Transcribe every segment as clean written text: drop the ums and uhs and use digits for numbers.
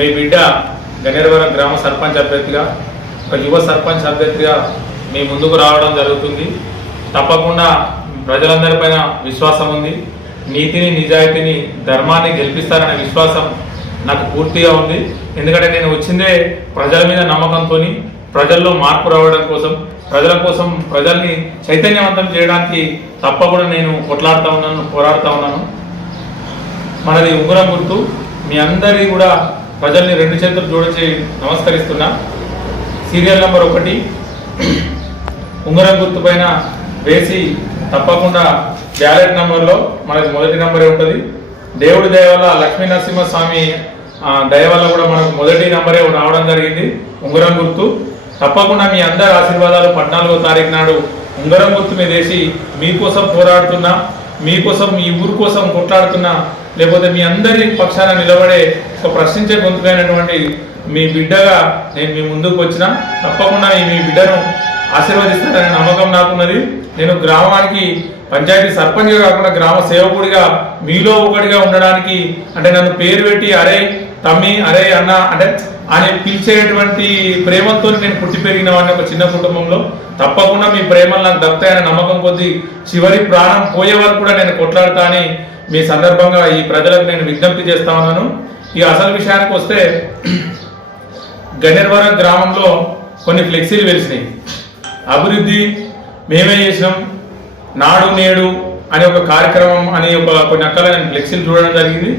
మీ బిడ్డ గన్నేరువరం గ్రామ సర్పంచ్ అభ్యర్థిగా ఒక యువ సర్పంచ్ అభ్యర్థిగా మీ ముందుకు రావడం జరుగుతుంది. తప్పకుండా ప్రజలందరిపైన విశ్వాసం ఉంది. నీతిని, నిజాయితీని, ధర్మాన్ని గెలిపిస్తారనే విశ్వాసం నాకు పూర్తిగా ఉంది. ఎందుకంటే నేను వచ్చిందే ప్రజల మీద నమ్మకంతో, ప్రజల్లో మార్పు రావడం కోసం, ప్రజల కోసం, ప్రజల్ని చైతన్యవంతం చేయడానికి తప్పకుండా నేను కొట్లాడుతూ ఉన్నాను, పోరాడుతూ ఉన్నాను. మనది ఉంగరం గుర్తు. మీ అందరి కూడా ప్రజల్ని రెండు చేతులు జోడించి నమస్కరిస్తున్నా. సీరియల్ నెంబర్ 1 ఉంగరం గుర్తు పైన వేసి తప్పకుండా బ్యాలెట్ నెంబర్లో మనకి మొదటి నెంబరే ఉంటుంది. దేవుడి దయ వల్ల, లక్ష్మీ నరసింహస్వామి దయ వల్ల కూడా మనకు మొదటి నెంబరే రావడం జరిగింది, ఉంగరం గుర్తు. తప్పకుండా మీ అందరి ఆశీర్వాదాలు 14వ తారీఖు నాడు ఉంగరం గుర్తు మీద వేసి మీకోసం పోరాడుతున్నా, మీకోసం, మీ ఊరు కోసం కొట్లాడుతున్నా, లేకపోతే మీ అందరి పక్షాన నిలబడే ఒక ప్రశ్నించే గొంతుకైనటువంటి మీ బిడ్డగా నేను మీ ముందుకు వచ్చిన. తప్పకుండా మీ బిడ్డను ఆశీర్వదిస్తారనే నమ్మకం నాకున్నది. నేను గ్రామానికి పంచాయతీ సర్పంచ్గా కాకుండా గ్రామ సేవకుడిగా మీలో ఒకటిగా ఉండడానికి, అంటే నన్ను పేరు పెట్టి అరే తమ్మి, అరే అన్న అంటే అని పిలిచేటువంటి ప్రేమతో నేను పుట్టి పెరిగిన వాడిని ఒక చిన్న కుటుంబంలో. తప్పకుండా మీ ప్రేమలు నాకు దక్కుతాయనే నమ్మకం కొద్దీ చివరి ప్రాణం పోయే వరకు కూడా నేను కొట్లాడతా అని మీ సందర్భంగా ఈ ప్రజలకు నేను విజ్ఞప్తి చేస్తా ఉన్నాను. ఇక అసలు విషయానికి వస్తే, గన్నేరువరం గ్రామంలో కొన్ని ఫ్లెక్సీలు వెలిసినాయి. అభివృద్ధి మేమే చేసినాం, నాడు నేడు అనే ఒక కార్యక్రమం అని కొన్ని అక్కల నేను ఫ్లెక్సీలు చూడడం జరిగింది.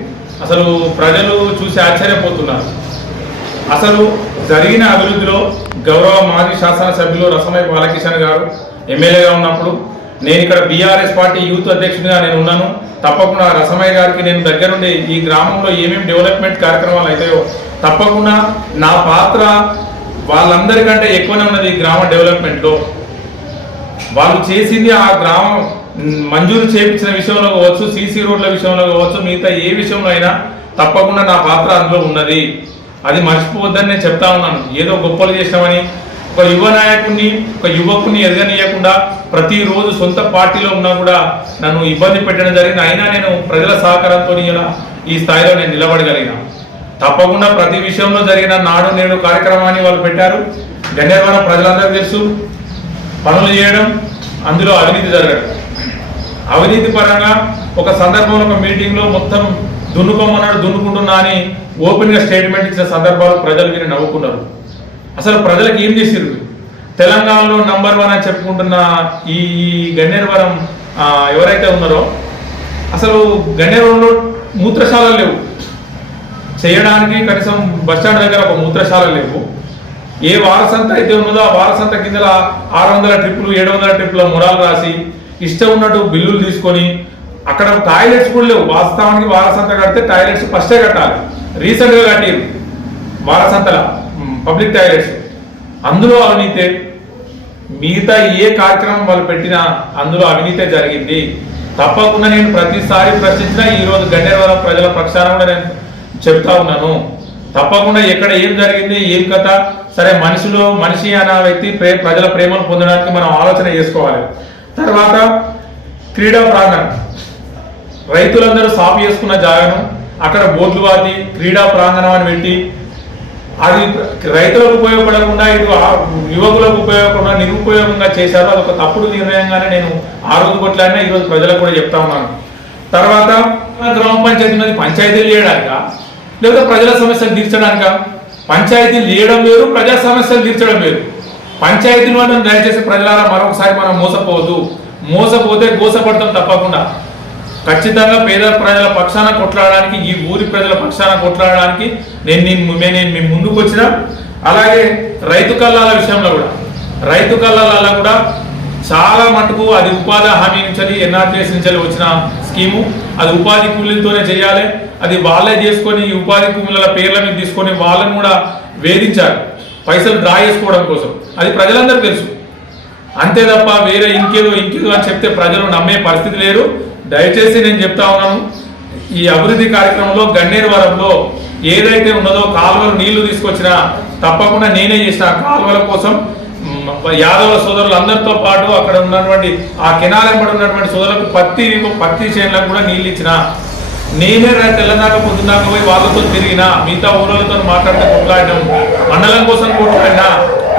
అసలు ప్రజలు చూసి ఆశ్చర్యపోతున్నారు. అసలు జరిగిన అభివృద్ధిలో గౌరవ మాజీ శాసనసభ్యులు రసమై బాలకిషన్ గారు ఎమ్మెల్యేగా ఉన్నప్పుడు నేను ఇక్కడ బీఆర్ఎస్ పార్టీ యూత్ అధ్యక్షుడిగా నేను ఉన్నాను. తప్పకుండా రసమయ్య గారికి నేను దగ్గరుండి ఈ గ్రామంలో ఏమేమి డెవలప్మెంట్ కార్యక్రమాలు అవుతాయో తప్పకుండా నా పాత్ర వాళ్ళందరికంటే ఎక్కువనే ఉన్నది. ఈ గ్రామ డెవలప్మెంట్లో వాళ్ళు చేసింది, ఆ గ్రామం మంజూరు చేయించిన విషయంలో కావచ్చు, సీసీ రోడ్ల విషయంలో కావచ్చు, మిగతా ఏ విషయంలో అయినా తప్పకుండా నా పాత్ర అందులో ఉన్నది. అది మర్చిపోవద్దని నేను చెప్తా ఉన్నాను. ఏదో గొప్పలు చేసినామని ఒక యువ నాయకుడిని, ఒక యువకుని ఎదగనీయకుండా ప్రతిరోజు సొంత పార్టీలో ఉన్నా కూడా నన్ను ఇబ్బంది పెట్టడం జరిగింది. అయినా నేను ప్రజల సహకారంతో ఈ స్థాయిలో నేను నిలబడగలిగిన. తప్పకుండా ప్రతి విషయంలో జరిగిన నాడు నేడు కార్యక్రమాన్ని వాళ్ళు పెట్టారు. గన్నేరువరం ప్రజలందరికీ తెలుసు, పనులు చేయడం, అందులో అవినీతి జరగడం. అవినీతి పరంగా ఒక సందర్భంలో ఒక మీటింగ్లో మొత్తం దున్నుకోమన్నాడు, దున్నుకుంటున్నా అని ఓపెన్గా స్టేట్మెంట్ ఇచ్చిన సందర్భాలు ప్రజలు విని నవ్వుకున్నారు. అసలు ప్రజలకు ఏం చేసిరు? తెలంగాణలో నంబర్ 1 అని చెప్పుకుంటున్న ఈ గన్నేరువరం ఎవరైతే ఉన్నారో, అసలు గన్నేరువరంలో మూత్రశాలలు లేవు, చేయడానికి కనీసం బస్టాండ్ దగ్గర ఒక మూత్రశాలలు లేవు. ఏ వారసంత అయితే ఉన్నదో ఆ వారసంత కింద 600 ట్రిప్పులు 700 ట్రిప్పుల మురాలు రాసి ఇష్టం ఉన్నట్టు బిల్లులు తీసుకొని అక్కడ టాయిలెట్స్ కూడా లేవు. వాస్తవానికి వారసంత కడితే టాయిలెట్స్ ఫస్టే కట్టాలి. రీసెంట్గా కట్టారు వారసంతల పబ్లిక్ టాయిలెట్స్. అందులో అవినీతే. మిగతా ఏ కార్యక్రమం వాళ్ళు పెట్టినా అందులో అవినీతే జరిగింది. తప్పకుండా నేను ప్రతిసారి ప్రశ్నించినా ఈరోజు గన్నేరువరం ప్రజల పక్షాన కూడా నేను చెప్తా ఉన్నాను. తప్పకుండా ఎక్కడ ఏం జరిగింది, ఏం కథ, సరే మనిషి అనే వ్యక్తి ప్రజల ప్రేమను పొందడానికి మనం ఆలోచన చేసుకోవాలి. తర్వాత క్రీడా ప్రాంగణం, రైతులందరూ సాపు చేసుకున్న జాగాను అక్కడ బోర్డులు వాటి క్రీడా ప్రాంగణం అని పెట్టి అది రైతులకు ఉపయోగపడకుండా ఇటు యువకులకు ఉపయోగపడకుండా నిరుపయోగంగా చేశారు. అదొక తప్పుడు నిర్ణయంగానే నేను ఆ రోజు కొట్లాడినా ఈరోజు ప్రజలకు కూడా చెప్తా ఉన్నాను. తర్వాత గ్రామ పంచాయతీ ఉన్నది పంచాయతీలు చేయడానిక, లేదా ప్రజల సమస్యలు తీర్చడానిక? పంచాయతీలు చేయడం వేరు, ప్రజా సమస్యలు తీర్చడం వేరు. పంచాయతీలు అంటే దయచేసి ప్రజలారా మరొకసారి మనం మోసపోవద్దు. మోసపోతే గోసపడతాం. తప్పకుండా ఖచ్చితంగా పేద ప్రజల పక్షాన కొట్లాడడానికి, ఈ ఊరి ప్రజల పక్షాన కొట్లాడడానికి నేను మీ ముందుకు వచ్చిన. అలాగే రైతు కల్లాల విషయంలో కూడా, రైతు కల్లాల కూడా చాలా మటుకు అది ఉపాధి హామీ నుంచి ఎన్ఆర్టీఎస్ నుంచి వచ్చిన స్కీము. అది ఉపాధి కూలీలతోనే చేయాలి. అది వాళ్ళే చేసుకొని ఈ ఉపాధి కూలీల పేర్ల మీద తీసుకొని వాళ్ళని కూడా వేధించారు పైసలు డ్రా చేసుకోవడం కోసం. అది ప్రజలందరూ తెలుసు. అంతే తప్ప వేరే ఇంకేదో అని చెప్తే ప్రజలు నమ్మే పరిస్థితి లేరు. దయచేసి నేను చెప్తా ఉన్నాను, ఈ అభివృద్ధి కార్యక్రమంలో గన్నేరువరంలో ఏదైతే ఉన్నదో కాలువలు నీళ్లు తీసుకొచ్చినా తప్పకుండా నేనే చేసిన. కాలువల కోసం యాదవ సోదరులందరితో పాటు అక్కడ ఉన్నటువంటి ఆ కెనాల్ వెంబడి ఉన్నటువంటి సోదరులకు పత్తి చేనులకు కూడా నీళ్ళు ఇచ్చిన. నేనే తెల్లదాకా పొద్దున్నాక పోయి వాళ్ళతో తిరిగినా, మిగతా ఊళ్ళతో మాట్లాడితే కొట్లాడినాం, మండలం కోసం కొట్లాడినా,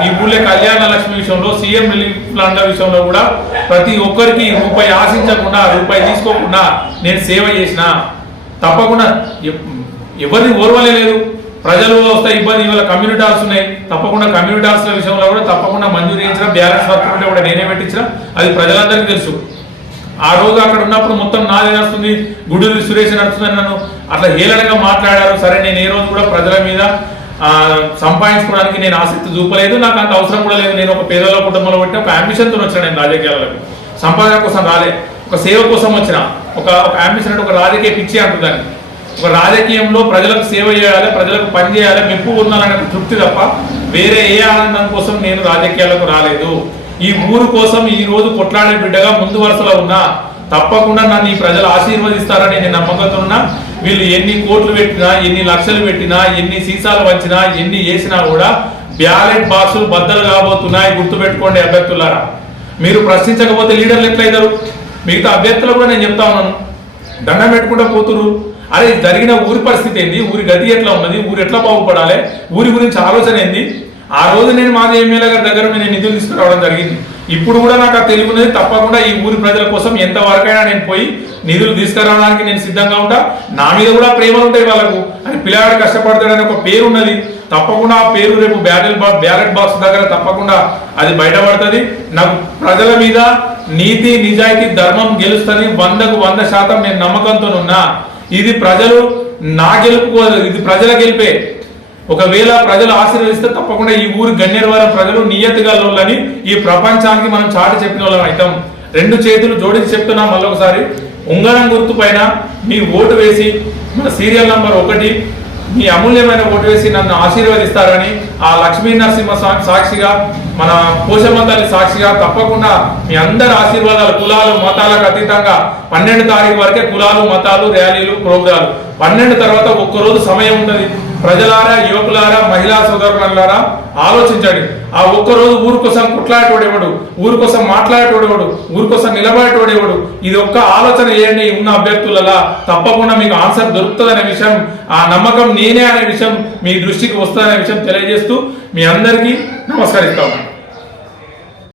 ఈ ఊళ్ళో కళ్యాణ లక్ష్మి విషయంలో, సీఎం రిలీఫ్ ఫండ్ విషయంలో కూడా ప్రతి ఒక్కరికి రూపాయి ఆశించకుండా, రూపాయి తీసుకోకుండా నేను సేవ చేసిన. తప్పకుండా ఎవరిని ఓర్వలేదు. ప్రజలు వస్తే ఇబ్బంది, ఇవాళ కమ్యూనిటీ హాల్స్ ఉన్నాయి, తప్పకుండా కమ్యూనిటీ హాల్స్ విషయంలో కూడా తప్పకుండా మంజూరు చేయించిన, బ్యాలెన్స్ వర్క్ ఉంటే కూడా నేనే పెట్టించిన, అది ప్రజలందరికీ తెలుసు. ఆ రోజు అక్కడ ఉన్నప్పుడు మొత్తం నాదే నడుస్తుంది, గుడ్డూరి సురేష్ నడుస్తుందని నన్ను అట్లా హేళనగా మాట్లాడారు. సరే, నేను ఏ రోజు కూడా ప్రజల మీద సంపాదించుకోవడానికి నేను ఆసక్తి చూపలేదు, నాకు అంత అవసరం కూడా లేదు. నేను ఒక పేదల కుటుంబంలో పుట్టిన ఒక అంబిషన్తో వచ్చిన, నేను రాజకీయాలకు సంపాదన కోసం రాలే, ఒక సేవ కోసం వచ్చిన. ఒక అంబిషన్ అంటే ఒక రాజకీయ పిచ్చి అంటుందని. ఒక రాజకీయంలో ప్రజలకు సేవ చేయాలి, ప్రజలకు పని చేయాలి, మెప్పు పొందాలనే తృప్తి తప్ప వేరే ఏ ఆనందం కోసం నేను రాజకీయాలకు రాలేదు. ఈ ఊరు కోసం ఈ రోజు కొట్లాడే బిడ్డగా ముందు వరుసలో ఉన్నా. తప్పకుండా నన్ను ఈ ప్రజలు ఆశీర్వదిస్తారని నేను నమ్మకంతో ఉన్నా. వీళ్ళు ఎన్ని కోట్లు పెట్టినా, ఎన్ని లక్షలు పెట్టినా, ఎన్ని సీసాలు వంచినా, ఎన్ని వేసినా కూడా బ్యాలెట్ బాక్సులు బద్దలు కాబోతున్నాయి. గుర్తుపెట్టుకోండి అభ్యర్థులారా. మీరు ప్రశ్నించకపోతే లీడర్లు ఎట్లయితారు? మిగతా అభ్యర్థులు కూడా నేను చెప్తా ఉన్నాను, దండం పెట్టుకుంటా పోతురు. అరే, జరిగిన ఊరి పరిస్థితి ఏంది, ఊరి గతి ఎట్లా ఉన్నది, ఊరు ఎట్లా బాగుపడాలి, ఊరి గురించి ఆలోచన ఏంది. ఆ రోజు నేను మాజీ ఎమ్మెల్యే గారి దగ్గర నేను నిధులు తీసుకురావడం జరిగింది. ఇప్పుడు కూడా నాకు ఆ తెలివి ఉన్నది. తప్పకుండా ఈ ఊరి ప్రజల కోసం ఎంతవరకైనా నేను పోయి నిధులు తీసుకురావడానికి నేను సిద్ధంగా ఉంటా. నా మీద కూడా ప్రేమలు ఉంటాయి వాళ్ళకు. అని పిల్లగాడు కష్టపడతాడని ఒక పేరు ఉన్నది. తప్పకుండా ఆ పేరు రేపు బ్యాలెట్ బాక్స్ దగ్గర తప్పకుండా అది బయటపడుతుంది. నాకు ప్రజల మీద నీతి, నిజాయితీ, ధర్మం గెలుస్తుంది. 100% నేను నమ్మకంతో ఉన్నా. ఇది ప్రజలు నా గెలుపు, ఇది ప్రజల గెలిపే. ఒకవేళ ప్రజలు ఆశీర్వదిస్తే తప్పకుండా ఈ ఊరు గన్నేరువారం ప్రజలు నియతిగా లోళ్ళని ఈ ప్రపంచానికి మనం చాటి చెప్పిన వాళ్ళం అవుతాం. 2 చేతులు జోడించి చెప్తున్నా మళ్ళొకసారి, ఉంగరం గుర్తు పైన మీ ఓటు వేసి, మన సీరియల్ నంబర్ 1 మీ అమూల్యమైన ఓటు వేసి నన్ను ఆశీర్వదిస్తారని ఆ లక్ష్మీ నరసింహస్వామి సాక్షిగా, మన పోషమ్మ తల్లి సాక్షిగా తప్పకుండా మీ అందరి ఆశీర్వాదాలు, కులాలు మతాలకు అతీతంగా 12 తారీఖు వరకే కులాలు, మతాలు, ర్యాలీలు, ప్రోగ్రాలు. 12 తర్వాత ఒక్కరోజు సమయం ఉంటుంది. ప్రజలారా, యువకులారా, మహిళా సోదరులారా ఆలోచించండి. ఆ ఒక్కరోజు ఊరి కోసం కుట్లాడేటోడేవాడు, ఊరి కోసం మాట్లాడేటోడేవాడు, ఊరి కోసం నిలబడేటోడేవాడు. ఇది ఒక్క ఆలోచన చేయండి. ఉన్న అభ్యర్థులలో తప్పకుండా మీకు ఆన్సర్ దొరుకుతుందనే విషయం, ఆ నమ్మకం నేనే అనే విషయం మీ దృష్టికి వస్తుందనే విషయం తెలియజేస్తూ మీ అందరికీ నమస్కరిస్తా ఉన్నాను.